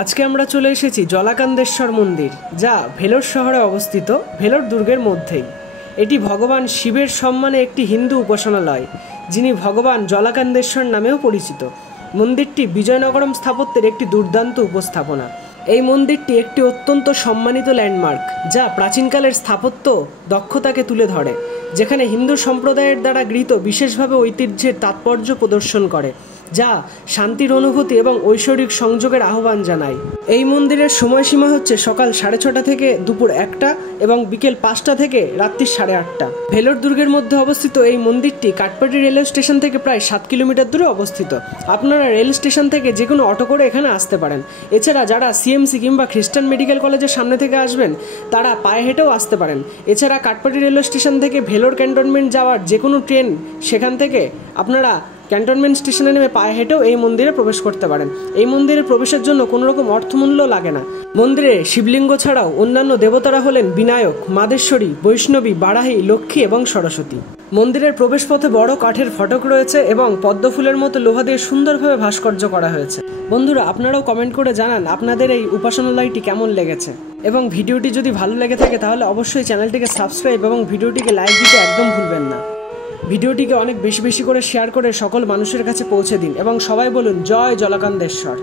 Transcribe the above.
আজকে আমরা চলে এসেছি জলাকান্দেশ্বর মন্দির, যা ভেলোর শহরে অবস্থিত, ভেলোর দুর্গের মধ্যেই। এটি ভগবান শিবের সম্মানে একটি হিন্দু উপাসনালয়, যিনি ভগবান জলাকান্দেশ্বর নামেও পরিচিত। মন্দিরটি বিজয়নগরম স্থাপত্যের একটি দুর্দান্ত উপস্থাপনা। এই মন্দিরটি একটি অত্যন্ত সম্মানিত ল্যান্ডমার্ক, যা প্রাচীনকালের স্থাপত্য দক্ষতাকে তুলে ধরে, যেখানে হিন্দু সম্প্রদায়ের দ্বারা গৃহীত বিশেষভাবে ঐতিহ্যের তাৎপর্য প্রদর্শন করে, যা শান্তির অনুভূতি এবং ঐশ্বরিক সংযোগের আহ্বান জানায়। এই মন্দিরের সময়সীমা হচ্ছে সকাল 6:30 থেকে দুপুর 1টা এবং বিকেল 5টা থেকে রাত্রি 8:30। ভেলোর দুর্গের মধ্যে অবস্থিত এই মন্দিরটি কাটপাটি রেলওয়ে স্টেশন থেকে প্রায় 7 কিলোমিটার দূরে অবস্থিত। আপনারা রেল স্টেশন থেকে যে কোনো অটো করে এখানে আসতে পারেন। এছাড়া যারা সিএমসি কিংবা খ্রিস্টান মেডিকেল কলেজের সামনে থেকে আসবেন, তারা পায়ে হেঁটেও আসতে পারেন। এছাড়া কাটপাটি রেলওয়ে স্টেশন থেকে ভেলোর ক্যান্টনমেন্ট যাওয়ার যে কোনো ট্রেন, সেখান থেকে আপনারা ক্যান্টনমেন্ট স্টেশনে নেমে পায়ে হেঁটেও এই মন্দিরে প্রবেশ করতে পারেন। এই মন্দিরে প্রবেশের জন্য কোনো রকম অর্থমূল্য লাগে না। মন্দিরে শিবলিঙ্গ ছাড়াও অন্যান্য দেবতারা হলেন বিনায়ক, মাদেশ্বরী, বৈষ্ণবী, বারাহী, লক্ষ্মী এবং সরস্বতী। মন্দিরের প্রবেশপথে বড় কাঠের ফটক রয়েছে এবং পদ্ম ফুলের মতো লোহা দিয়ে সুন্দরভাবে ভাস্কর্য করা হয়েছে। বন্ধুরা, আপনারাও কমেন্ট করে জানান আপনাদের এই উপাসনালয়টি কেমন লেগেছে, এবং ভিডিওটি যদি ভালো লেগে থাকে তাহলে অবশ্যই চ্যানেলটিকে সাবস্ক্রাইব এবং ভিডিওটিকে লাইক দিতে একদম ভুলবেন না। ভিডিওটিকে অনেক বেশি করে শেয়ার করে সকল মানুষের কাছে পৌঁছে দিন এবং সবাই বলুন জয় জলাকান্দেশ্বর।